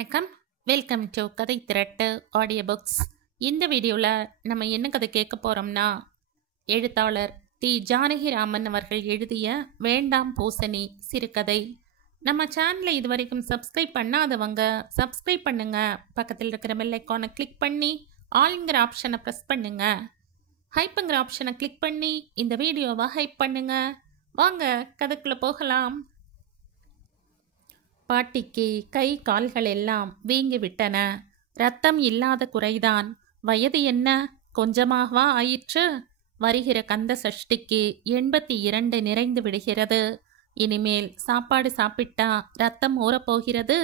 வணக்கம். Welcome to கதை திரட்டு audio books. இந்த வீடியோவில் நம்ம என்ன கதை கேட்க போகிறோம்னா, எழுத்தாளர் தி ஜானகிராமன் அவர்கள் எழுதிய வேண்டாம் பூசணி சிறுகதை. நம்ம சேனலை இது வரைக்கும் சப்ஸ்கிரைப் பண்ணாதவங்க சப்ஸ்கிரைப் பண்ணுங்க. பக்கத்தில் இருக்கிற பெல் ஐக்கானை கிளிக் பண்ணி ஆல்ங்கிற ஆப்ஷனை ப்ரெஸ் பண்ணுங்க. ஹைப்புங்கிற ஆப்ஷனை கிளிக் பண்ணி இந்த வீடியோவை ஹைப் பண்ணுங்க. வாங்க கதைக்குள்ளே போகலாம். பாட்டிக்கு கை கால்கள் எல்லாம் வீங்கி விட்டன. ரத்தம் இல்லாத குறைதான். வயது என்ன, கொஞ்சமாகவா ஆயிற்று? வருகிற கந்த சஷ்டிக்கு 82 நிறைந்து விடுகிறது. இனிமேல் சாப்பாடு சாப்பிட்டா ரத்தம் ஊறப்போகிறது.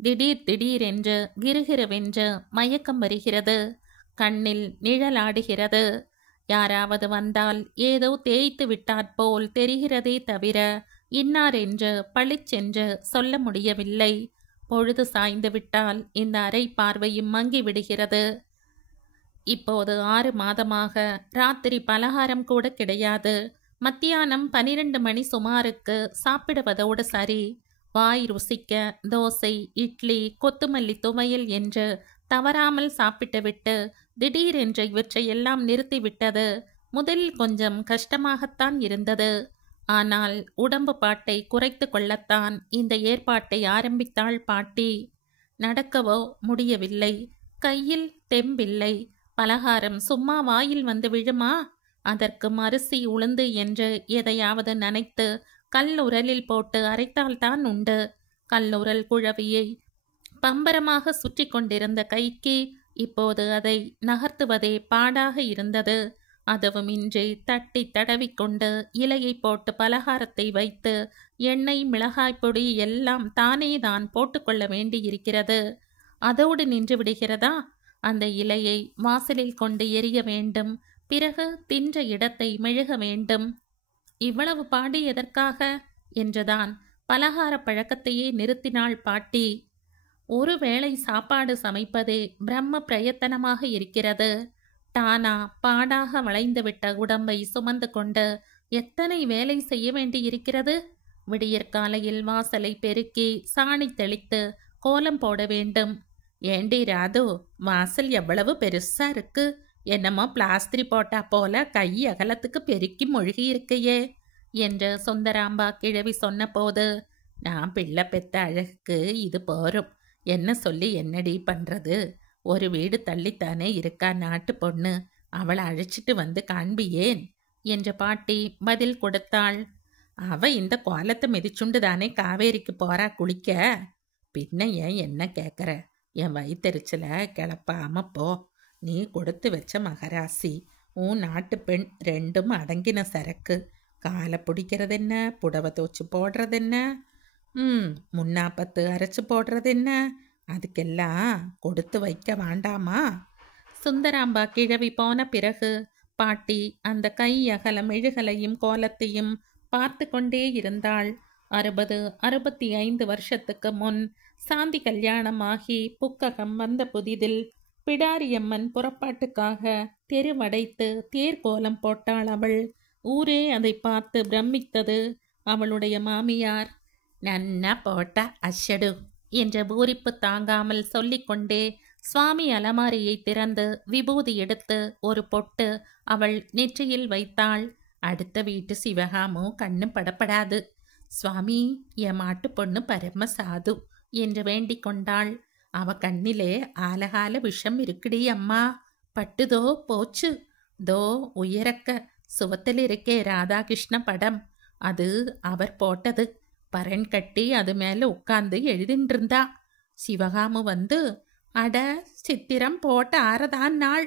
திடீர் திடீரென்று கிருகிருவென்று மயக்கம் வருகிறது. கண்ணில் நிழலாடுகிறது. யாராவது வந்தால் ஏதோ தேய்த்து விட்டாற்போல் தெரிகிறதே தவிர இன்னார் என்று பளிச்சென்று சொல்ல முடியவில்லை. பொழுது சாய்ந்து விட்டால் இந்த அரை பார்வையும் மங்கி விடுகிறது. இப்போது 6 மாதமாக ராத்திரி பலகாரம் கூட கிடையாது. மத்தியானம் 12 மணி சுமாருக்கு சாப்பிடுவதோடு சரி. வாய் ருசிக்க தோசை, இட்லி, கொத்துமல்லி துவையல் என்று தவறாமல் சாப்பிட்டுவிட்டு திடீரென்று இவற்றையெல்லாம் நிறுத்திவிட்டது முதலில் கொஞ்சம் கஷ்டமாகத்தான் இருந்தது. ஆனால் உடம்பு பாட்டை குறைத்து கொள்ளத்தான் இந்த ஏற்பாட்டை ஆரம்பித்தாள் பாட்டி. நடக்கவோ முடியவில்லை. கையில் தெம்பில்லை. பலகாரம் சும்மா வாயில் வந்து விழுமா? அதற்கு அரிசி உளுந்து என்று எதையாவது நனைத்து கல்லுரலில் போட்டு அரைத்தால்தான் உண்டு. கல்லுரல் குழவியை பம்பரமாக சுற்றி கொண்டிருந்த கைக்கு இப்போது அதை நகர்த்துவதே பாடாக இருந்தது. அதுவுமின்றி தட்டி தடவிக்கொண்டு இலையை போட்டு பலகாரத்தை வைத்து எண்ணெய், மிளகாய் பொடி எல்லாம் தானே தான் போட்டுக்கொள்ள வேண்டியிருக்கிறது. அதோடு நின்று விடுகிறதா? அந்த இலையை வாசலில் கொண்டு எரிய வேண்டும். பிறகு தின்ற இடத்தை மெழுக வேண்டும். இவ்வளவு பாடு எதற்காக என்றுதான் பலகார பழக்கத்தையே நிறுத்தினாள் பாட்டி. ஒருவேளை சாப்பாடு சமைப்பதே பிரம்ம பிரயத்தனமாக இருக்கிறது. டானா பாடாக வளைந்துவிட்ட உடம்பை சுமந்து கொண்டு எத்தனை வேலை செய்ய வேண்டியிருக்கிறது. விடியற்காலையில் வாசலை பெருக்கி சாணி தெளித்து கோலம் போட வேண்டும். ஏண்டி ராது, வாசல் எவ்வளவு பெருசா இருக்கு. என்னமோ பிளாஸ்திரி போட்டா போல கை அகலத்துக்கு பெருக்கி மொழிகி இருக்கையே என்று சுந்தராம்பா கிழவி சொன்ன போது, நான் பிள்ளை பெத்த அழகுக்கு இது போரும். என்ன சொல்லி என்னடி பண்றது? ஒரு வீடு தள்ளித்தானே இருக்கா நாட்டு பொண்ணு. அவளை அழைச்சிட்டு வந்து காண்பியேன் என்று பாட்டி பதில் கொடுத்தாள். அவ இந்த கோலத்தை மிதிச்சுண்டு தானே காவேரிக்கு போறா குளிக்க. பின்ன ஏன் என்ன கேட்குற? என் வயிற்றுச்சல கிளப்பாம போ. நீ கொடுத்து வச்ச மகராசி. உன் நாட்டு பெண் ரெண்டும் அடங்கின சரக்கு. காலை பிடிக்கிறது என்ன, புடவை தோச்சு போடுறது என்ன, முன்னாப்பத்து அரைச்சு போடுறது என்ன, அதுக்கெல்லாம் கொடுத்து வைக்க வேண்டாமா? சுந்தராம்பா கிழவி போன பிறகு பாட்டி அந்த கை அகல மெழுகலையும் கோலத்தையும் பார்த்து கொண்டே இருந்தாள். 60-65 வருஷத்துக்கு முன் சாந்தி கல்யாணமாகி புக்ககம் வந்த புதிதில் பிடாரியம்மன் புறப்பாட்டுக்காக தெருவடைத்து தேர்கோலம் போட்டாள் அவள். ஊரே அதை பார்த்து பிரமித்தது. அவளுடைய மாமியார், நன்னா போட்டா அஷடு என்ற பூரிப்பு தாங்காமல் சொல்லிக்கொண்டே சுவாமி அலமாரியை திறந்து விபூதி எடுத்து ஒரு பொட்டு அவள் நெற்றியில் வைத்தாள். அடுத்த வீட்டு சிவகாமோ கண்ணு படப்படாது. சுவாமி, என் மாட்டு பொண்ணு பரம சாது என்று வேண்டிக் கொண்டாள். அவ கண்ணிலே ஆலகால விஷம் இருக்குடி அம்மா. பட்டுதோ போச்சு. தோ உயரக்க சுவத்தில் இருக்கே ராதாகிருஷ்ண படம். அது அவர் போட்டது. பரன் கட்டி அது மேல உட்கார்ந்து எழுதின்றிருந்தா. சிவகாமு வந்து, அட சித்திரம் போட்ட 6 நாள்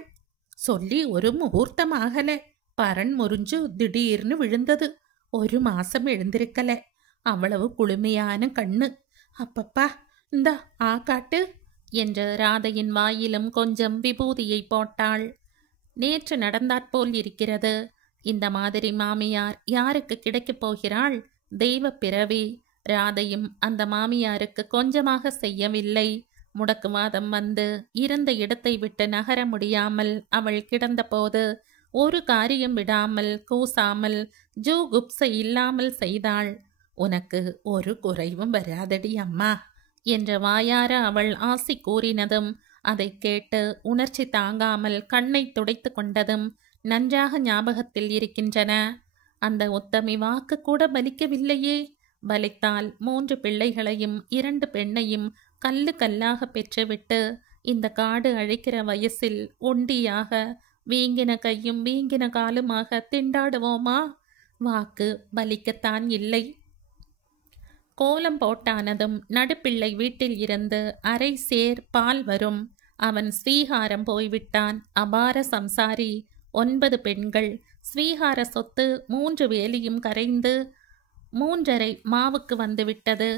சொல்லி ஒரு முகூர்த்தமாகல. பரன் முறிஞ்சு திடீர்னு விழுந்தது. 1 மாசம் எழுந்திருக்கல. அவ்வளவு குளுமையான கண்ணு. அப்பப்பா, இந்த காட்டு என்று ராதையின் வாயிலும் கொஞ்சம் விபூதியை போட்டாள். நேற்று நடந்தாற்போல் இருக்கிறது. இந்த மாதிரி மாமியார் யாருக்கு கிடைக்கப் போகிறாள்? தெய்வ பிறவி. ராதையும் அந்த மாமியாருக்கு கொஞ்சமாக செய்யவில்லை. முடக்குவாதம் வந்து இருந்த இடத்தை விட்டு நகர முடியாமல் அவள் கிடந்தபோது ஒரு காரியம் விடாமல் கூசாமல் ஜூகுப்சை இல்லாமல் செய்தாள். உனக்கு ஒரு குறைவும் வராதடி அம்மா. என்ற வாயார அவள் ஆசி கூறினதும் அதை கேட்டு உணர்ச்சி தாங்காமல் கண்ணை துடைத்து கொண்டதும் நன்றாக ஞாபகத்தில் இருக்கின்றன. அந்த உத்தமி வாக்கு கூட பலிக்கவில்லையே. பலித்தால் 3 பிள்ளைகளையும் 2 பெண்ணையும் கல்லு கல்லாக பெற்றுவிட்டு இந்த காடு அழிக்கிற வயசில் ஒண்டியாக வீங்கின கையும் வீங்கின காலுமாக திண்டாடுவோமா? வாக்கு பலிக்கத்தான் இல்லை. கோலம் போட்டானதும் நடுப்பிள்ளை வீட்டில் இருந்து அரை சேர் பால் வரும். அவன் ஸ்வீகாரம் போய்விட்டான். அபார சம்சாரி. 9 பெண்கள். ஸ்வீகார சொத்து 3 வேலியும் கரைந்து 3.5 மாவுக்கு வந்துவிட்டது.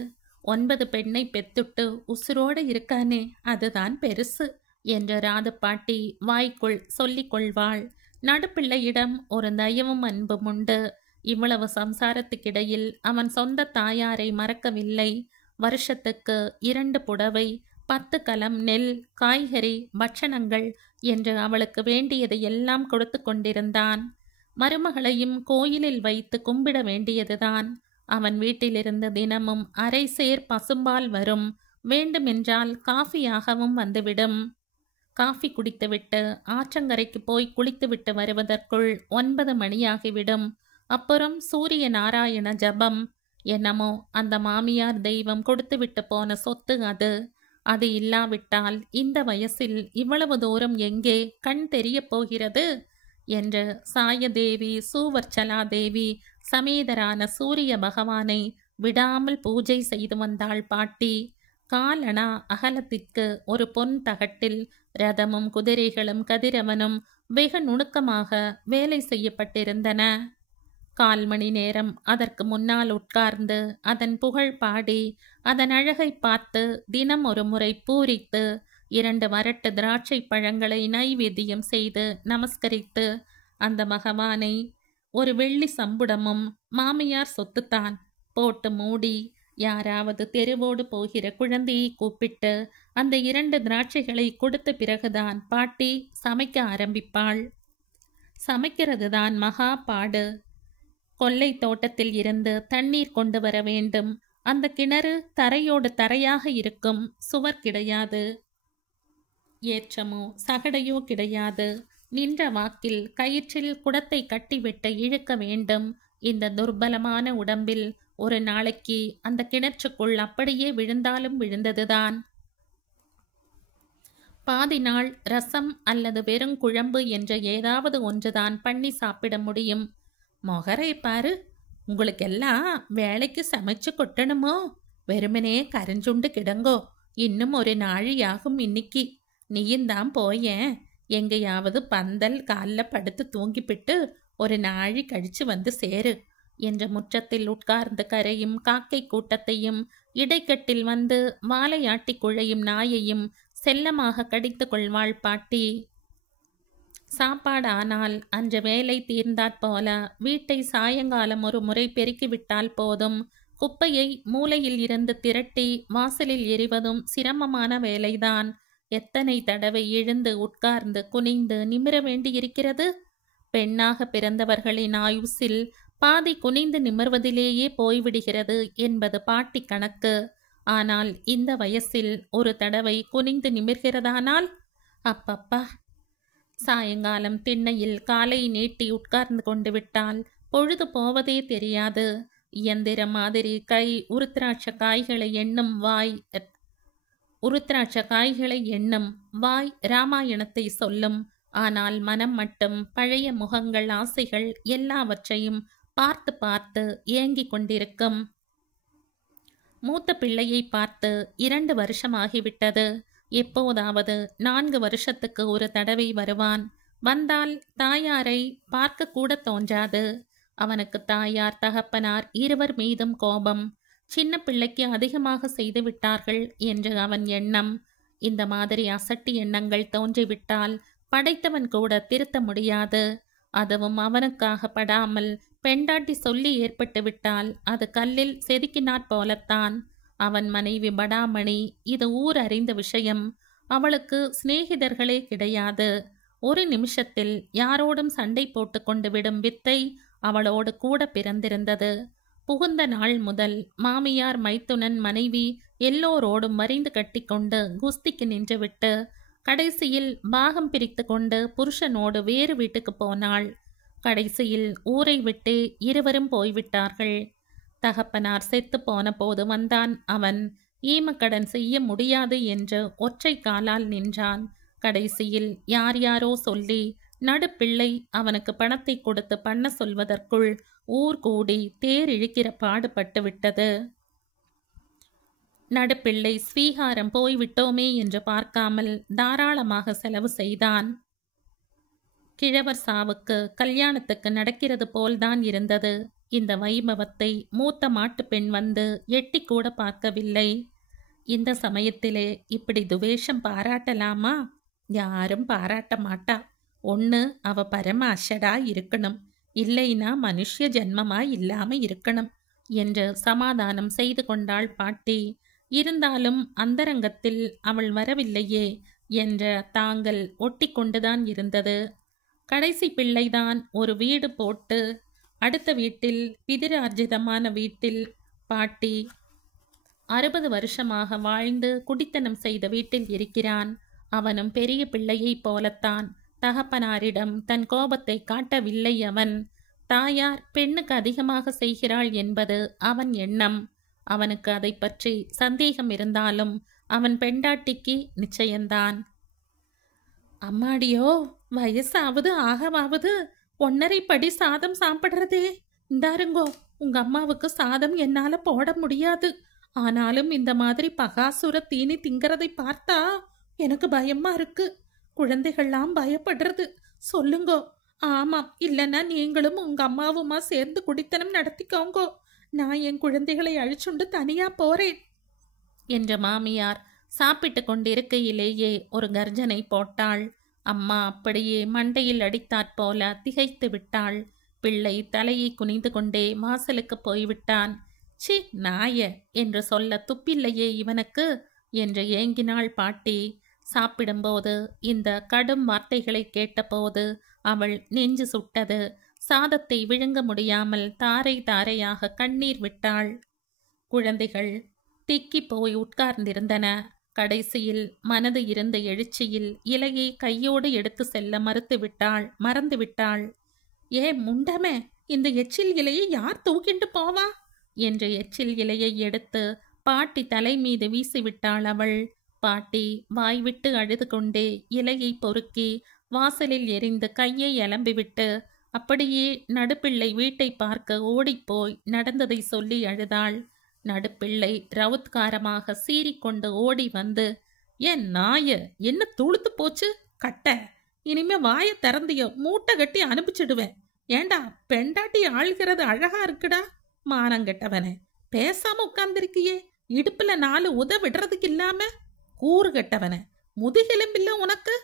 9 பெண்ணை பெத்துட்டு உசுரோடு இருக்கானே, அதுதான் பெருசு என்ற ராது பாட்டி வாய்க்குள் சொல்லிக் கொள்வாள். நடுப்பிள்ளையிடம் ஒரு தயவும் அன்பும் உண்டு. இவ்வளவு சம்சாரத்துக்கிடையில் அவன் சொந்த தாயாரை மறக்கவில்லை. வருஷத்துக்கு 2 புடவை, 10 கலம் நெல், காய்கறி, பட்சணங்கள் என்று அவளுக்கு வேண்டியதை எல்லாம் கொடுத்து கொண்டிருந்தான். மருமகளையும் கோயிலில் வைத்து கும்பிட வேண்டியதுதான். அவன் வீட்டிலிருந்து தினமும் அரை சேர் பசும்பால் வரும். வேண்டுமென்றால் காஃபியாகவும் வந்துவிடும். காஃபி குடித்துவிட்டு ஆற்றங்கரைக்கு போய் குளித்துவிட்டு வருவதற்குள் 9 மணியாகிவிடும். அப்புறம் சூரிய நாராயண ஜபம். என்னமோ அந்த மாமியார் தெய்வம் கொடுத்துவிட்டு போன சொத்து அது. அது இல்லாவிட்டால் இந்த வயசில் இவ்வளவு தூரம் எங்கே கண் தெரிய போகிறது என்று சாயதேவி சூவர்ச்சலாதேவி சமேதரான சூரிய பகவானை விடாமல் பூஜை செய்து வந்தாள் பாட்டி. காலணா அகலத்திற்கு ஒரு பொன் தகட்டில் ரதமும் குதிரைகளும் கதிரவனும் வெகு நுணுக்கமாக வேலை செய்யப்பட்டிருந்தன. 1/4 மணி நேரம் அதற்கு முன்னால் உட்கார்ந்து அதன் புகழ் பாடி அதன் அழகை பார்த்து தினம் ஒரு முறை பூரித்து 2 வரட்டு திராட்சை பழங்களை நைவேத்தியம் செய்து நமஸ்கரித்து அந்த பகவானை ஒரு வெள்ளி சம்புடமும் மாமியார் சொத்துத்தான் போட்டு மூடி யாராவது தெருவோடு போகிற குழந்தையை கூப்பிட்டு அந்த 2 திராட்சைகளை கொடுத்த பிறகுதான் பாட்டி சமைக்க ஆரம்பிப்பாள். சமைக்கிறதுதான் மகா பாடு. கொல்லை தோட்டத்தில் இருந்து தண்ணீர் கொண்டு வர வேண்டும். அந்த கிணறு தரையோடு தரையாக இருக்கும். சுவர் கிடையாது. ஏற்றமோ சகடையோ கிடையாது. நின்ற வாக்கில் கயிற்றில் குடத்தை கட்டிவிட்டு இழுக்க வேண்டும். இந்த துர்பலமான உடம்பில் ஒரு நாளைக்கு அந்த கிணற்றுக்குள் அப்படியே விழுந்தாலும் விழுந்ததுதான். பாதி நாள் ரசம் அல்லது வெறும் குழம்பு என்ற ஏதாவது ஒன்றுதான் பண்ணி சாப்பிட முடியும். மொகரை பாரு, உங்களுக்கெல்லாம் வேலைக்கு சமைச்சு கொட்டணுமோ? வெறுமனே கரைஞ்சுண்டு கிடங்கோ. இன்னும் ஒரு நாழியாகும் இன்னைக்கு. நீயுந்தான் போயேன். எங்கேயாவது பந்தல் காலில் படுத்து தூங்கிப்பிட்டு ஒரு நாழி கழிச்சு வந்து சேரு என்ற முற்றத்தில் உட்கார்ந்து கரையும் காக்கை கூட்டத்தையும் இடைக்கட்டில் வந்து வாலையாட்டி குழையும் நாயையும் செல்லமாக கடித்து கொள்வாள் பாட்டி. சாப்பாடு ஆனால் அன்று வேலை தீர்ந்தாற் போல வீட்டை சாயங்காலம் ஒரு முறை பெருக்கிவிட்டால் போதும். குப்பையை மூலையில் இருந்து திரட்டி வாசலில் எறிவதும் சிரமமான வேலைதான். எத்தனை தடவை எழுந்து உட்கார்ந்து குனிந்து நிமிர வேண்டியிருக்கிறது. பெண்ணாக பிறந்தவர்களின் ஆயுசில் பாதி குனிந்து நிமிர்வதிலேயே போய்விடுகிறது என்பது பாட்டி கணக்கு. ஆனால் இந்த வயசில் ஒரு தடவை குனிந்து நிமிர்கிறதானால் அப்பப்பா. சாயங்காலம் திண்ணையில் காலை நீட்டி உட்கார்ந்து கொண்டு விட்டால் பொழுது போவதே தெரியாது. இயந்திர மாதிரி கை உருத்திராட்ச காய்களை எண்ணும் வாய் ராமாயணத்தை சொல்லும். ஆனால் மனம் மட்டும் பழைய முகங்கள் ஆசைகள் எல்லாவற்றையும் பார்த்து பார்த்து ஏங்கிக் கொண்டிருக்கும். மூத்த பிள்ளையை பார்த்து 2 வருஷமாகிவிட்டது. எப்போதாவது 4 வருஷத்துக்கு ஒரு தடவை வருவான். வந்தால் தாயாரை பார்க்க கூட தோன்றாது. அவனுக்கு தாயார் தகப்பனார் இருவர் மீதும் கோபம். சின்ன பிள்ளைக்கு அதிகமாக செய்து விட்டார்கள் என்று அவன் எண்ணம். இந்த மாதிரி அசட்டு எண்ணங்கள் தோன்றிவிட்டால் படைத்தவன் கூட திருத்த முடியாது. அதுவும் அவனுக்காக படாமல் பெண்டாட்டி சொல்லி ஏற்பட்டு விட்டால் அது கல்லில் செதுக்கினாற் போலத்தான். அவன் மனைவி படாமணி. இது ஊர் அறிந்த விஷயம். அவளுக்கு சிநேகிதர்களே கிடையாது. ஒரு நிமிஷத்தில் யாரோடும் சண்டை போட்டு கொண்டு விடும் வித்தை அவளோடு கூட பிறந்திருந்தது. புகுந்த நாள் முதல் மாமியார், மைத்துனன், மனைவி எல்லோரோடும் வரிந்து கட்டிக்கொண்டு குஸ்திக்கு நின்றுவிட்டு கடைசியில் பாகம் பிரித்து கொண்டு புருஷனோடு வேறு வீட்டுக்கு போனாள். கடைசியில் ஊரை விட்டே இருவரும் போய்விட்டார்கள். தகப்பனார் செத்து போன போது வந்தான் அவன். ஈமக்கடன் செய்ய முடியாது என்று ஒற்றை காலால் நின்றான். கடைசியில் யார் யாரோ சொல்லி நடுப்பிள்ளை அவனுக்கு பணத்தை கொடுத்து பண்ண சொல்வதற்குள் ஊர் கூடி தேர் இழுக்கிற பாடுபட்டு விட்டது. நடுப்பிள்ளை ஸ்வீகாரம் போய்விட்டோமே என்று பார்க்காமல் தாராளமாக செலவு செய்தான். கிழவர் சாவுக்கு கல்யாணத்துக்கு நடக்கிறது போல்தான் இருந்தது. இந்த வைபவத்தை மூத்த மாட்டு பெண் வந்து எட்டி கூட பார்க்கவில்லை. இந்த சமயத்திலே இப்படி துவேஷம் பாராட்டலாமா? யாரும் பாராட்ட மாட்டா. ஒன்று அவ பரம அஷடா இருக்கணும், இல்லைனா மனுஷ்ய ஜென்மமா இல்லாம இருக்கணும் என்று சமாதானம் செய்து கொண்டாள் பாட்டி. இருந்தாலும் அந்தரங்கத்தில் அவள் வரவில்லையே என்ற தாங்கள் ஒட்டி கொண்டுதான் இருந்தது. கடைசி பிள்ளைதான் ஒரு வீடு போட்டு அடுத்த வீட்டில் பிதிரார்ஜிதமான வீட்டில் பாட்டி 60 வருஷமாக வாழ்ந்து குடித்தனம் செய்த வீட்டில் இருக்கிறான். அவனும் பெரிய பிள்ளையைப் போலத்தான். தகப்பனாரிடம் தன் கோபத்தை காட்டவில்லை அவன். தாயார் பெண்ணுக்கு அதிகமாக செய்கிறாள் என்பது அவன் எண்ணம். அவனுக்கு அதை பற்றி சந்தேகம் இருந்தாலும் அவன் பெண்டாட்டிக்கு நிச்சயம்தான். அம்மாடியோ, வயசாவது ஆகவாவது 1.5 படி சாதம் சாப்பிடுறதே. இந்தாருங்கோ, உங்க அம்மாவுக்கு சாதம் என்னால போட முடியாது. ஆனாலும் இந்த மாதிரி பகாசுர தீனி திங்கிறதை பார்த்தா எனக்கு பயமா இருக்கு. குழந்தைகள்லாம் பயப்படுறது. சொல்லுங்கோ. ஆமாம், இல்லைன்னா நீங்களும் உங்க அம்மாவுமா சேர்ந்து குடித்தனம் நடத்திக்கோங்கோ. நான் என் குழந்தைகளை அழிச்சுண்டு தனியா போறேன் என்ற மாமியார் சாப்பிட்டு கொண்டிருக்கையிலேயே ஒரு கர்ஜனை போட்டாள். அம்மா அப்படியே மண்டையில் அடித்தாற்போல திகைத்து விட்டாள். பிள்ளை தலையை குனிந்து கொண்டே வாசலுக்கு போய்விட்டான். சி நாய என்று சொல்ல துப்பில்லையே இவனுக்கு என்று ஏங்கினாள் பாட்டி. சாப்பிடும்போது இந்த கடும் வார்த்தைகளை கேட்டபோது அவள் நெஞ்சு சுட்டது. சாதத்தை விழுங்க முடியாமல் தாரை தாரையாக கண்ணீர் விட்டாள். குழந்தைகள் திக்கி போய் உட்கார்ந்திருந்தன. கடைசியில் மனது இருந்த எழுச்சியில் இலையை கையோடு எடுத்து செல்ல மறந்துவிட்டாள். ஏ முண்டமே, இந்த எச்சில் இலையை யார் தூக்கிண்டு போவா என்று எச்சில் இலையை எடுத்து பாட்டி தலை மீது வீசிவிட்டாள் அவள். பாட்டி வாய்விட்டு அழுது கொண்டே இலையை பொறுக்கி வாசலில் எரிந்து கையை எலம்பிவிட்டு அப்படியே நடுப்பிள்ளை வீட்டை பார்க்க ஓடிப்போய் நடந்ததை சொல்லி அழுதாள். நடுப்பிள்ளை ரவுத்காரமாக சீறிக்கொண்டு ஓடி வந்து, என் நாய, என்ன துளுத்து போச்சு கட்ட, இனிமே வாயை திறந்தியோ மூட்டை கட்டி அனுப்பிச்சிடுவேன். ஏண்டா பெண்டாட்டி ஆழ்கிறது அழகா இருக்குடா. மானங்கெட்டவனே, பேசாம உட்கார்ந்திருக்கியே, இடுப்புல 4 உத விடுறதுக்கு இல்லாம. கூறு கெட்டவனே, முதுகெலும்பில்ல உனக்கு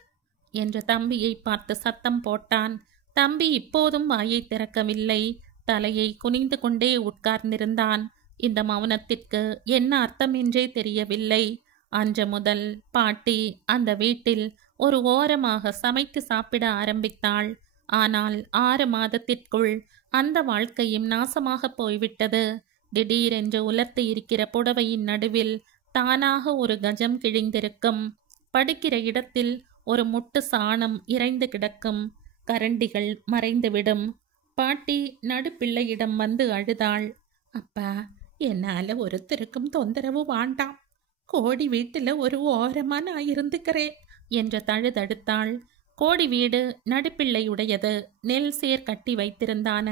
என்று தம்பியை பார்த்து சத்தம் போட்டான். தம்பி இப்போதும் வாயை திறக்கவில்லை. தலையை குனிந்து கொண்டே உட்கார்ந்திருந்தான். இந்த மௌனத்திற்கு என்ன அர்த்தம் என்றே தெரியவில்லை. அன்று முதல் பாட்டி அந்த வீட்டில் ஒரு ஓரமாக சமைத்து சாப்பிட ஆரம்பித்தாள். ஆனால் 6 மாதத்திற்குள் அந்த வாழ்க்கையும் நாசமாக போய்விட்டது. திடீரென்று உலர்த்து இருக்கிற புடவையின் நடுவில் தானாக ஒரு கஜம் கிழிந்திருக்கும். படுக்கிற இடத்தில் ஒரு முட்டு சாணம் இறைந்து கிடக்கும். கரண்டிகள் மறைந்துவிடும். பாட்டி நடுப்பிள்ளையிடம் வந்து அழுதாள். அப்பா, என்னால ஒருத்தருக்கும் தொந்தரவு வாண்டாம். கோடி வீட்டில் ஒரு ஓரமா நான் இருந்துக்கிறேன் என்று தழுதழுத்தாள். கோடி வீடு நடுப்பிள்ளையுடையது. நெல் சேர் கட்டி வைத்திருந்தான்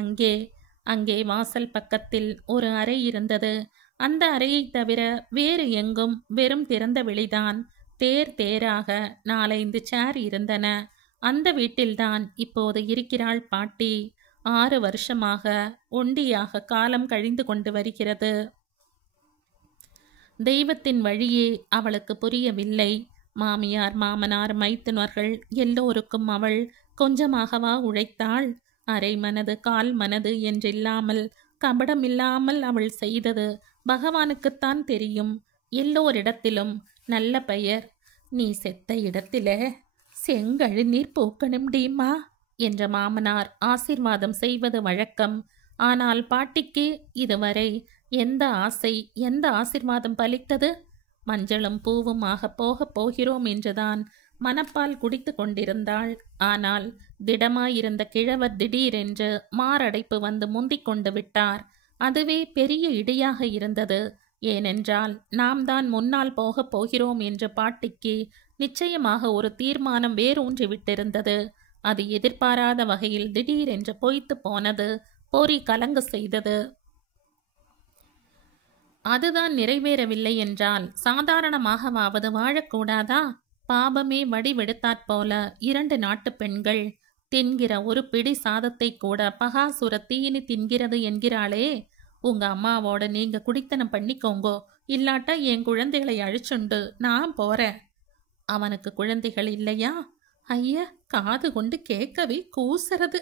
அங்கே வாசல் பக்கத்தில் ஒரு அறை இருந்தது. அந்த அறையை தவிர வேறு எங்கும் வெறும் திறந்த வெளிதான். தேராக 4-5 சேர் இருந்தன. அந்த வீட்டில்தான் இப்போது இருக்கிறாள் பாட்டி. 6 வருஷமாக ஒண்டியாக காலம் கழிந்து கொண்டு வருகிறது. தெய்வத்தின் வழியே அவளுக்கு புரியவில்லை. மாமியார், மாமனார், மைத்துனர்கள் எல்லோருக்கும் அவள் கொஞ்சமாகவா உழைத்தாள்? அரை மனது கால் மனது என்றில்லாமல் கபடமில்லாமல் அவள் செய்தது பகவானுக்குத்தான் தெரியும். எல்லோரிடத்திலும் நல்ல பெயர். நீ செத்த இடத்தில செங்கழு நீர் பூக்கணும் டீமா என்ற மாமனார் ஆசீர்வாதம் செய்வது வழக்கம். ஆனால் பாட்டிக்கு இதுவரை எந்த ஆசை, எந்த ஆசிர்வாதம் பலித்தது? மஞ்சளும் பூவும் ஆகப் போகப் போகிறோம் என்றுதான் மனப்பால் குடித்து கொண்டிருந்தாள். ஆனால் திடமாயிருந்த கிழவர் திடீரென்று மாரடைப்பு வந்து முந்திக் கொண்டு விட்டார். அதுவே பெரிய இடியாக இருந்தது. ஏனென்றால் நாம் தான் முன்னால் போகப் போகிறோம் என்று பாட்டிக்கு நிச்சயமாக ஒரு தீர்மானம் வேரூன்றி விட்டிருந்தது. அது எதிர்பாராத வகையில் திடீரென்று பொய்த்து போனது. பொறி கலங்க செய்தது. அதுதான் நிறைவேறவில்லை என்றால் சாதாரணமாகவாவது வாழக்கூடாதா? பாபமே வடிவெடுத்தாற்போல 2 நாட்டு பெண்கள் தின்கிற ஒரு பிடி சாதத்தை கூட பகாசுர தீனி தின்கிறது என்கிறாளே. உங்க அம்மாவோட நீங்க குடித்தனம் பண்ணிக்கோங்கோ, இல்லாட்டா என் குழந்தைகளை அழிச்சுண்டு நான் போறேன். அவனுக்கு குழந்தைகள் இல்லையா? ஐய, காது கொண்டு கேட்கவே கூசுறது.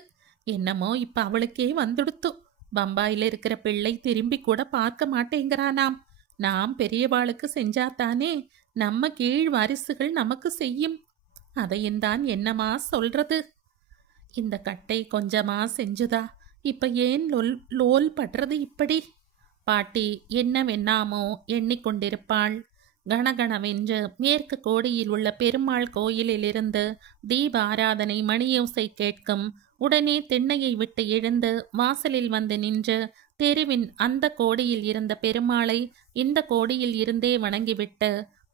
என்னமோ இப்ப அவளுக்கே வந்துடுத்து. பம்பாயில இருக்கிற பிள்ளை திரும்பி கூட பார்க்க மாட்டேங்கிறானாம். நாம் பெரியவாளுக்கு செஞ்சாத்தானே நம்ம கீழ் வாரிசுகள் நமக்கு செய்யும். அதையும் தான் என்னமா சொல்றது? இந்த கட்டை கொஞ்சமா செஞ்சுதா? இப்ப ஏன் லோல் படுறது இப்படி? பாட்டி என்னவென்னாமோ எண்ணிக்கொண்டிருப்பாள். கணகணவென்று மேற்கு கோடியில் உள்ள பெருமாள் கோயிலிலிருந்து தீப ஆராதனை மணியோசை கேட்கும். உடனே திண்ணையை விட்டு எழுந்து வாசலில் வந்து நின்று தெருவின் அந்த கோடியில் இருந்த பெருமாளை இந்த கோடியில் இருந்தே வணங்கிவிட்டு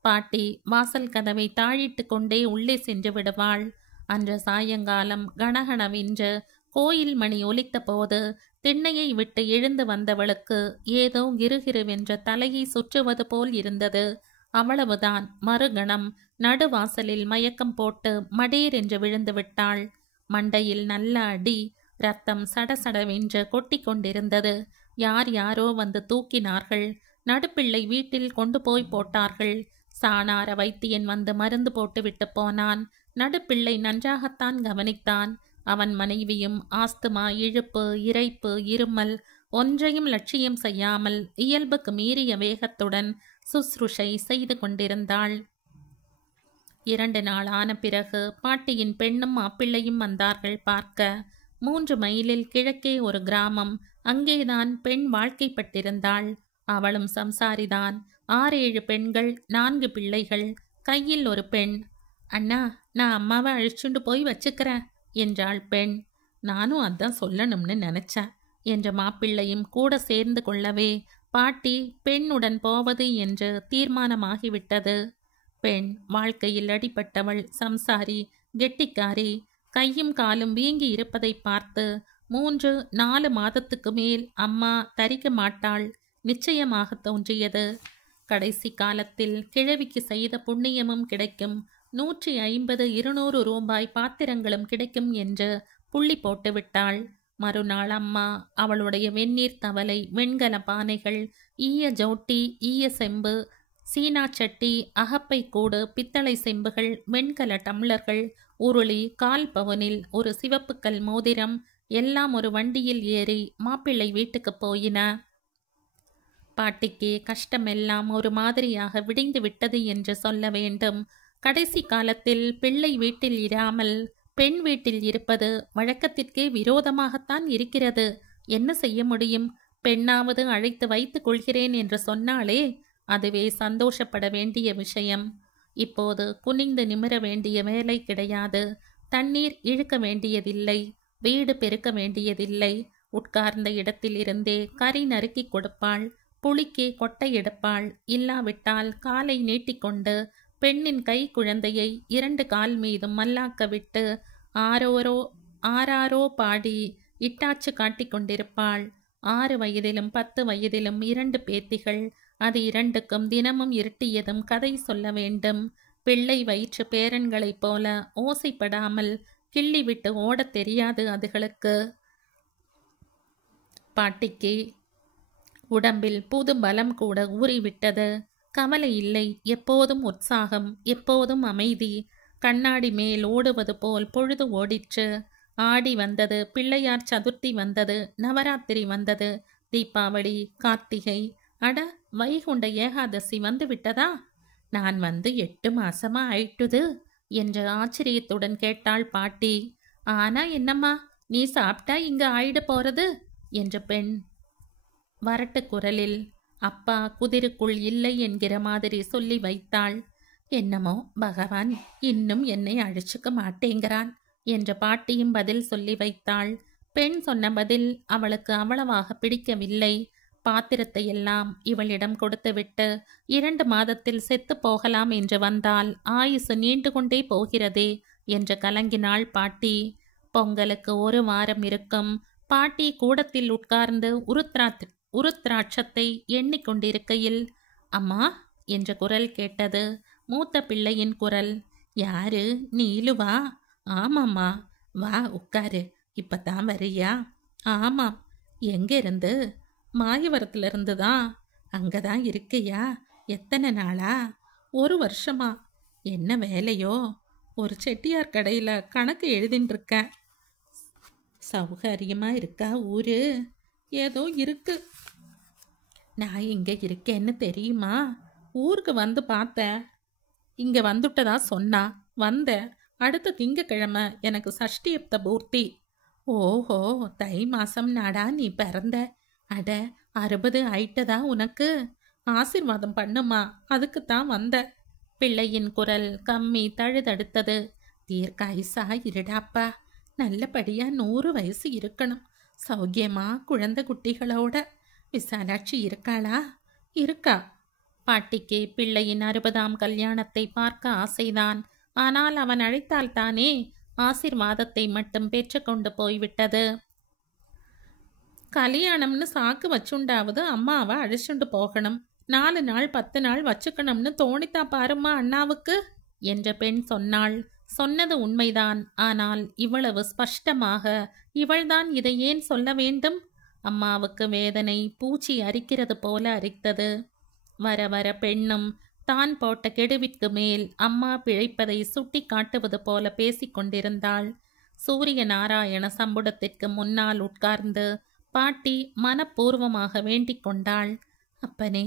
பாட்டி வாசல் கதவை தாழிட்டு கொண்டே உள்ளே சென்று விடுவாள். அன்று சாயங்காலம் கணகணவென்று கோயில் மணி ஒலித்த போது திண்ணையை விட்டு எழுந்து வந்தவளுக்கு ஏதோ கிருகிருவென்ற தலையை சுற்றுவது போல் இருந்தது. அவ்வளவுதான். மறுகணம் நடுவாசலில் மயக்கம் போட்டு மடீர் என்று விழுந்து விட்டாள். மண்டையில் நல்ல அடி. ரத்தம் சடசடவென்று கொட்டி கொண்டிருந்தது. யார் யாரோ வந்து தூக்கினார்கள். நடுப்பிள்ளை வீட்டில் கொண்டு போய் போட்டார்கள். சாணார வைத்தியன் வந்து மருந்து போட்டுவிட்டு போனான். நடுப்பிள்ளை நன்றாகத்தான் கவனித்தான். அவன் மனைவியும் ஆஸ்துமா, இழுப்பு, இரைப்பு, இருமல் ஒன்றையும் லட்சியம் செய்யாமல் இயல்புக்கு மீறிய வேகத்துடன் சுஸ்ருஷை செய்து கொண்டிருந்தாள். 2 நாள் ஆன பிறகு பாட்டியின் பெண்ணும் மாப்பிள்ளையும் வந்தார்கள் பார்க்க. 3 மைலில் கிழக்கே ஒரு கிராமம். அங்கேதான் பெண் வாழ்க்கைப்பட்டிருந்தாள். அவளும் சம்சாரிதான். 6-7 பெண்கள், 4 பிள்ளைகள், கையில் ஒரு பெண். அண்ணா, நான் அம்மாவை அழிச்சுண்டு போய் வச்சுக்கிறேன் என்றாள் பெண். நானும் அதான் சொல்லணும்னு நினைச்சேன் என்ற மாப்பிள்ளையும் கூட சேர்ந்து கொள்ளவே பாட்டி பெண்ணுடன் போவது என்று தீர்மானமாகிவிட்டது. பெண் வாழ்க்கையில் அடிபட்டவள், சம்சாரி, கெட்டிக்காரி. கையும் காலும் வீங்கி இருப்பதை பார்த்து 3-4 மாதத்துக்கு மேல் அம்மா தரிக்க மாட்டாள் நிச்சயமாக தோன்றியது. கடைசி காலத்தில் கிழவிக்கு செய்த புண்ணியமும் கிடைக்கும், 150-200 ரூபாய் பாத்திரங்களும் கிடைக்கும் என்று புள்ளி போட்டு விட்டாள். மறுநாள் அம்மா அவளுடைய வெந்நீர் தவளை, வெண்கல பானைகள், ஈய ஜோட்டி, ஈய செம்பு, சீனா சட்டி, அகப்பை கூடு, பித்தளை செம்புகள், வெண்கல டம்ளர்கள், உருளி, 1/4 பவுனில் ஒரு சிவப்புக்கல் மோதிரம் எல்லாம் ஒரு வண்டியில் ஏறி மாப்பிள்ளை வீட்டுக்கு போயின. பாட்டிக்கு கஷ்டமெல்லாம் ஒரு மாதிரியாக விடிந்து விட்டது என்று சொல்ல வேண்டும். கடைசி காலத்தில் பிள்ளை வீட்டில் இராமல் பெண் வீட்டில் இருப்பது வழக்கத்திற்கே விரோதமாகத்தான் இருக்கிறது. என்ன செய்ய முடியும்? பெண்ணாவது அழைத்து வைத்துக் கொள்கிறேன் என்று சொன்னாலே அதுவே சந்தோஷப்பட வேண்டிய விஷயம். இப்போது குனிந்து நிமிர வேண்டிய வேலை கிடையாது. தண்ணீர் இழுக்க வேண்டியதில்லை. வீடு பெருக்க வேண்டியதில்லை. உட்கார்ந்த இடத்தில் இருந்தே கறி நறுக்கி கொடுப்பாள். புளிக்கே கொட்டை எடுப்பாள். இல்லாவிட்டால் காலை நீட்டிக்கொண்டு பெண்ணின் கை குழந்தையை 2 கால் மீதும் மல்லாக்க விட்டு ஆராரோ பாடி இட்டாச்சு காட்டிக் கொண்டிருப்பாள். 6 வயதிலும் 10 வயதிலும் 2 பேத்திகள். அது 2க்கும் தினமும் இருட்டியதும் கதை சொல்ல வேண்டும். பிள்ளை வயிற்று பேரன்களைப் போல ஓசைப்படாமல் கிள்ளி விட்டு ஓடத் தெரியாது அதுகளுக்கு. பாட்டிக்கு உடம்பில் புது பலம் கூட ஊறிவிட்டது. கவலை இல்லை, எப்போதும் உற்சாகம், எப்போதும் அமைதி. கண்ணாடி மேல் ஓடுவது போல் பொழுது ஓடிற்று. ஆடி வந்தது, பிள்ளையார் சதுர்த்தி வந்தது, நவராத்திரி வந்தது, தீபாவளி, கார்த்திகை. அட, வைகுண்ட ஏகாதசி வந்து விட்டதா? நான் வந்து 8 மாசமா ஆயிட்டுது என்று ஆச்சரியத்துடன் கேட்டாள் பாட்டி. ஆனா என்னம்மா, நீ சாப்பிட்டா இங்க ஆயிட போறது? என்ற பெண் வரட்டு குரலில் அப்பா குதிருக்குள் இல்லை என்கிற மாதிரி சொல்லி வைத்தாள். என்னமோ பகவான் இன்னும் என்னை அழைச்சிக்க மாட்டேங்கிறான் என்ற பாட்டியும் பதில் சொல்லி வைத்தாள். பெண் சொன்ன பதில் அவளுக்கு அவ்வளவாக பிடிக்கவில்லை. பாத்திரத்தை எல்லாம் இவளிடம் கொடுத்துவிட்டு 2 மாதத்தில் செத்து போகலாம் என்று வந்தால் ஆயுசு நீண்டு கொண்டே போகிறதே என்று கலங்கினாள் பாட்டி. பொங்கலுக்கு 1 வாரம் இருக்கும். பாட்டி கூடத்தில் உட்கார்ந்து உருத்ராட்சத்தை எண்ணிக்கொண்டிருக்கையில் அம்மா என்ற குரல் கேட்டது. மூத்த பிள்ளையின் குரல். யாரு, நீலுவா? ஆமாம்மா, வா உட்காரு. இப்பதான் வரியா? ஆமாம். எங்க இருந்து? மாயவரத்திலிருந்து தான். அங்கதான் இருக்கியா? எத்தனை நாளா? 1 வருஷமா. என்ன வேலையோ? ஒரு செட்டியார் கடையில் கணக்கு எழுதின்னு இருக்கேன். சௌகரியமா இருக்கா ஊரு? ஏதோ இருக்கு. நான் இங்கே இருக்கேன்னு தெரியுமா? ஊருக்கு வந்து பார்த்தேன். இங்கே வந்துட்டதா சொன்னா. வந்தேன். அடுத்த திங்கக்கிழமை எனக்கு சஷ்டியப்த பூர்த்தி. ஓஹோ, தை மாசம் நாடா நீ பிறந்த? அட, 60 ஆயிட்டதா உனக்கு? ஆசீர்வாதம் பண்ணுமா, அதுக்குத்தான் வந்த. பிள்ளையின் குரல் கம்மி தழுதடுத்தது. தீர்க்காயுசா இருடாப்பா. நல்லபடியா 100 வயசு இருக்கணும். சௌக்கியமா குழந்தை குட்டிகளோட. விசாலாட்சி இருக்காளா? இருக்கா. பாட்டிக்கு பிள்ளையின் 60ஆம் கல்யாணத்தை பார்க்க ஆசைதான். ஆனால் அவன் அழைத்தால் தானே. ஆசீர்வாதத்தை மட்டும் பெற்றுக்கொண்டு போய்விட்டது. கல்யாணம்னு சாக்கு வச்சுண்டாவது அம்மாவை அழைச்சுண்டு போகணும். 4 நாள் 10 நாள் வச்சுக்கணும்னு தோணித்தா பாருமா அண்ணாவுக்கு என்ற பெண் சொன்னாள். சொன்னது உண்மைதான். ஆனால் இவ்வளவு ஸ்பஷ்டமாக இவள்தான் இதை ஏன் சொல்ல வேண்டும்? அம்மாவுக்கு வேதனை பூச்சி அரிக்கிறது போல அரித்தது. வர வர பெண்ணும் தான் போட்ட கெடுவிற்கு மேல் அம்மா பிழைப்பதை சுட்டி காட்டுவது போல பேசிக்கொண்டிருந்தாள். சூரிய நாராயண சம்புடத்திற்கு முன்னால் உட்கார்ந்து பாட்டி மனப்பூர்வமாக வேண்டிக் கொண்டாள். அப்பனே,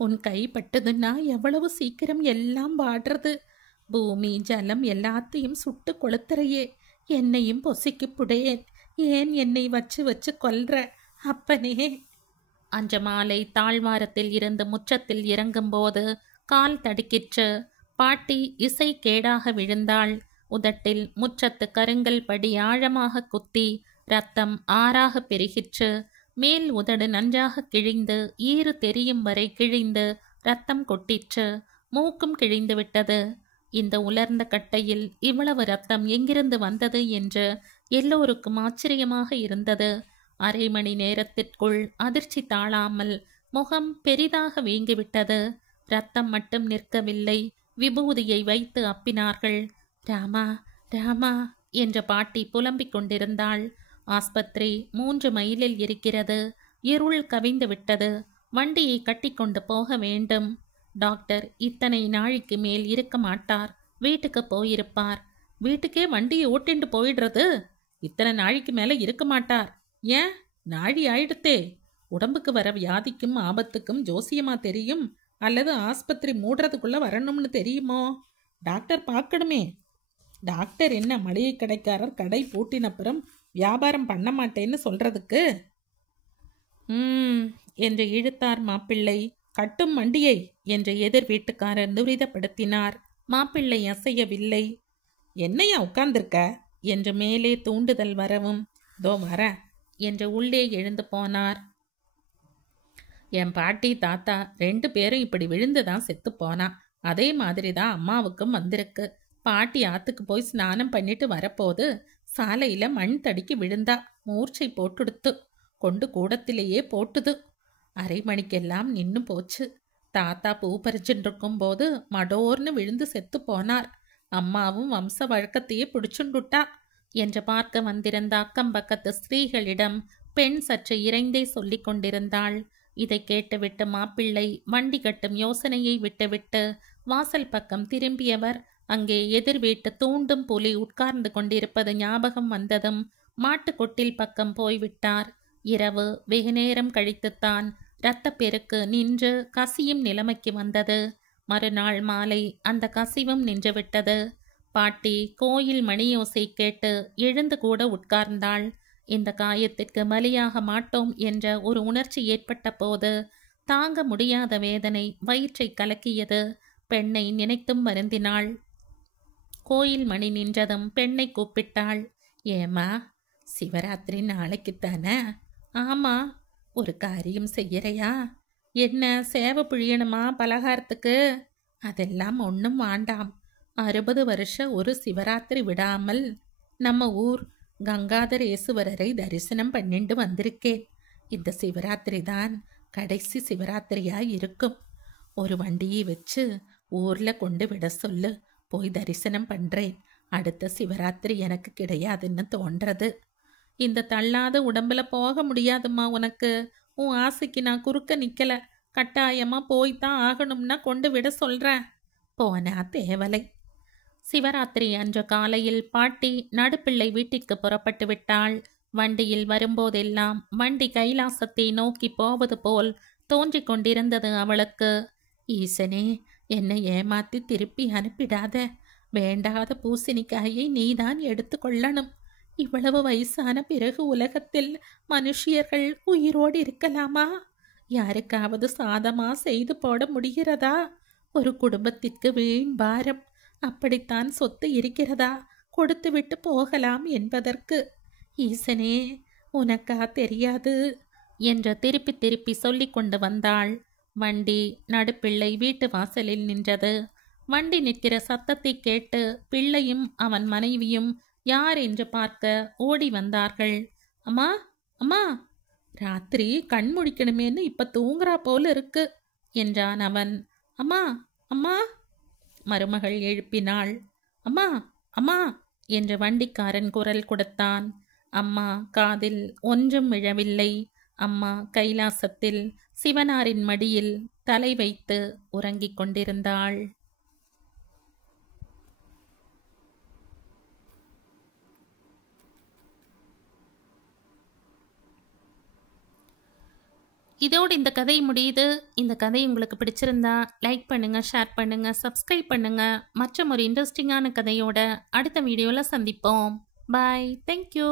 உன் கைப்பட்டதுன்னா எவ்வளவு சீக்கிரம் எல்லாம் வாடுறது. பூமி ஜலம் எல்லாத்தையும் சுட்டு கொளுத்துறையே. என்னையும் பொசிக்கு புடையேன். ஏன் என்னை வச்சு வச்சு கொல்ற அப்பனே? அன்று மாலை தாழ்வாரத்தில் இருந்து முற்றத்தில் இறங்கும்போது கால் தடுக்கிற்று. பாட்டி இசை கேடாக விழுந்தாள். உதட்டில் முற்றத்து கருங்கல் படி ஆழமாக குத்தி இரத்தம் ஆறாக பெருகிற்று. மேல் உதடு நன்றாக கிழிந்து ஈறு தெரியும் வரை கிழிந்து இரத்தம் கொட்டிற்று. மூக்கும் கிழிந்து விட்டது. இந்த உலர்ந்த கட்டையில் இவ்வளவு இரத்தம் எங்கிருந்து வந்தது என்று எல்லோருக்கும் ஆச்சரியமாக இருந்தது. 1/2 மணி நேரத்திற்குள் அதிர்ச்சி தாழாமல் முகம் பெரிதாக வீங்கிவிட்டது. இரத்தம் மட்டும் நிற்கவில்லை. விபூதியை வைத்து அப்பினார்கள். ராமா ராமா என்ற பாட்டி புலம்பிக் கொண்டிருந்தாள். ஆஸ்பத்திரி 3 மைலில் இருக்கிறது. இருள் கவிந்து விட்டது. வண்டியை கட்டிக்கொண்டு போக வேண்டும். டாக்டர் இத்தனை நாளைக்கு மேல் இருக்க மாட்டார். வீட்டுக்கு போயிருப்பார். வீட்டுக்கே வண்டியை ஓட்டிண்டு போயிடுறது. இத்தனை நாளைக்கு மேலே இருக்க மாட்டார். ஏன்? நாழி ஆயிடுத்தே. உடம்புக்கு வர வியாதிக்கும் ஆபத்துக்கும் ஜோசியமா தெரியும், அல்லது ஆஸ்பத்திரி மூடுறதுக்குள்ள வரணும்னு தெரியுமோ? டாக்டர் பார்க்கணுமே. டாக்டர் என்ன மளிகை கடைக்காரர் கடை பூட்டினப்புறம் வியாபாரம் பண்ண மாட்டேன்னு சொல்றதுக்கு? என்று இழுத்தார் மாப்பிள்ளை. கட்டும் வண்டியை என்று எதிர் வீட்டுக்காரர் துரிதப்படுத்தினார். மாப்பிள்ளை அசையவில்லை. என்னையா உட்கார்ந்திருக்க என்று மேலே தூண்டுதல் வரவும், தோ வர என்று உள்ளே எழுந்து போனார். என் பாட்டி தாத்தா 2 பேரும் இப்படி விழுந்துதான் செத்து போனா. அதே மாதிரி தான் அம்மாவுக்கும் வந்திருக்கு. பாட்டி ஆத்துக்கு போய் ஸ்நானம் பண்ணிட்டு வரப்போது சாலையில மண் தடிக்கி விழுந்தா. மூர்ச்சை போட்டுடுத்து. கொண்டு கூடத்திலேயே போட்டுது. 1/2 மணிக்கெல்லாம் நின்னு போச்சு. தாத்தா பூ பறிச்சுட்டு இருக்கும் போது மடோர்னு விழுந்து செத்து போனார். அம்மாவும் வம்ச வழக்கத்தையே பிடிச்சுண்டுட்டா என்று பார்க்க வந்திருந்த அக்கம் பக்கத்து ஸ்திரீகளிடம் பெண் சற்று இறைந்தே சொல்லி கொண்டிருந்தாள். இதை கேட்டுவிட்டு மாப்பிள்ளை வண்டி கட்டும் யோசனையை விட்டுவிட்டு வாசல் பக்கம் திரும்பியவர் அங்கே எதிர் வீட்டு தூண்டும் புலி உட்கார்ந்து கொண்டிருப்பது ஞாபகம் வந்ததும் மாட்டுக்கொட்டில் பக்கம் போய்விட்டார். இரவு வெகு நேரம் கழித்துத்தான் இரத்தப்பெருக்கு நின்று கசியும் நிலைமைக்கு வந்தது. மறுநாள் மாலை அந்த கசிவும் நின்றுவிட்டது. பாட்டி கோயில் மணியோசை கேட்டு எழுந்து கூட உட்கார்ந்தாள். இந்த காயத்திற்கு பலியாக மாட்டோம் என்ற ஒரு உணர்ச்சி ஏற்பட்ட போது தாங்க முடியாத வேதனை வயிற்றை கலக்கியது. பெண்ணை நினைத்தும் வருந்தினாள். கோயில் மணி நின்றதும் பெண்ணை கூப்பிட்டாள். ஏமா, சிவராத்திரி நாளைக்குத்தானே? ஆமா. ஒரு காரியம் செய்யறையா? என்ன, சேவை புழியணுமா பலகாரத்துக்கு? அதெல்லாம் ஒன்றும் வேண்டாம். 60 வருஷம் ஒரு சிவராத்திரி விடாமல் நம்ம ஊர் கங்காதரேசுவரரை தரிசனம் பண்ணிட்டு வந்திருக்கேன். இந்த சிவராத்திரி தான் கடைசி சிவராத்திரியா இருக்கும். ஒரு வண்டியை வச்சு ஊர்ல கொண்டு விட சொல்லு. போய் தரிசனம் பண்றேன். அடுத்த சிவராத்திரி எனக்கு கிடையாதுன்னு தோன்றது. இந்த தள்ளாத உடம்புல போக முடியாதும்மா உனக்கு. உன் ஆசைக்கு நான் குறுக்க நிக்கல. கட்டாயமா போய்தான் ஆகணும்னா கொண்டு விட சொல்றேன். போனா தேவலை. சிவராத்திரி அன்று காலையில் பாட்டி நடுப்பிள்ளை வீட்டிற்கு புறப்பட்டு விட்டாள். வண்டியில் வரும்போதெல்லாம் வண்டி கைலாசத்தை நோக்கி போவது போல் தோன்றிக் கொண்டிருந்தது அவளுக்கு. ஈசனே, என்னை ஏமாத்தி திருப்பி அனுப்பிடாத. வேண்டாத பூசணிக்காயை நீதான் எடுத்து கொள்ளணும். இவ்வளவு வயசான பிறகு உலகத்தில் மனுஷியர்கள் உயிரோடு இருக்கலாமா? யாருக்காவது சாதமா செய்து போட முடிகிறதா? ஒரு குடும்பத்திற்கு வீண் பாரம். அப்படித்தான் சொத்து இருக்கிறதா? கொடுத்து விட்டு போகலாம் என்பதற்கு. ஈசனே, உனக்கா தெரியாது என்று திருப்பி திருப்பி சொல்லி கொண்டு வந்தாள். வண்டி நடுப்பிள்ளை வீட்டு வாசலில் நின்றது. வண்டி நிற்கிற சத்தத்தை கேட்டு பிள்ளையும் அவன் மனைவியும் யார் என்று பார்க்க ஓடி வந்தார்கள். அம்மா, அம்மா, ராத்திரி கண் முழிக்கணுமேன்னு இப்ப தூங்குறா போல இருக்கு என்றான் அவன். அம்மா, அம்மா, மருமகள் எழுப்பினாள். அம்மா, அம்மா என்று வண்டிக்காரன் குரல் கொடுத்தான். அம்மா காதில் ஒன்றும் விழவில்லை. அம்மா கைலாசத்தில் சிவனாரின் மடியில் தலை வைத்து உறங்கிக் கொண்டிருந்தாள். இதோடு இந்த கதை முடியுது. இந்த கதை உங்களுக்கு பிடிச்சிருந்தா லைக் பண்ணுங்க, ஷேர் பண்ணுங்க, சப்ஸ்கிரைப் பண்ணுங்க. மற்றும் ஒரு இன்ட்ரெஸ்டிங்கான கதையோட அடுத்த வீடியோவில் சந்திப்போம். பாய். தேங்க்யூ.